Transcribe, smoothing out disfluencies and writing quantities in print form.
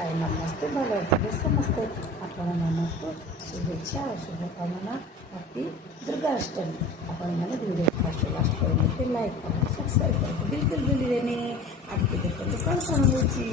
हाय नमस्ते भालो अच्छे समस्ते आपको शुभेच्छा और शुभकामना हैप्पी दुर्गाष्टमी आपण मैंने वीडियो फास्ट लास्ट कर लाइक कर सब्सक्राइब कर बिल्कुल भूलिए आज के देखते कौन कौन होची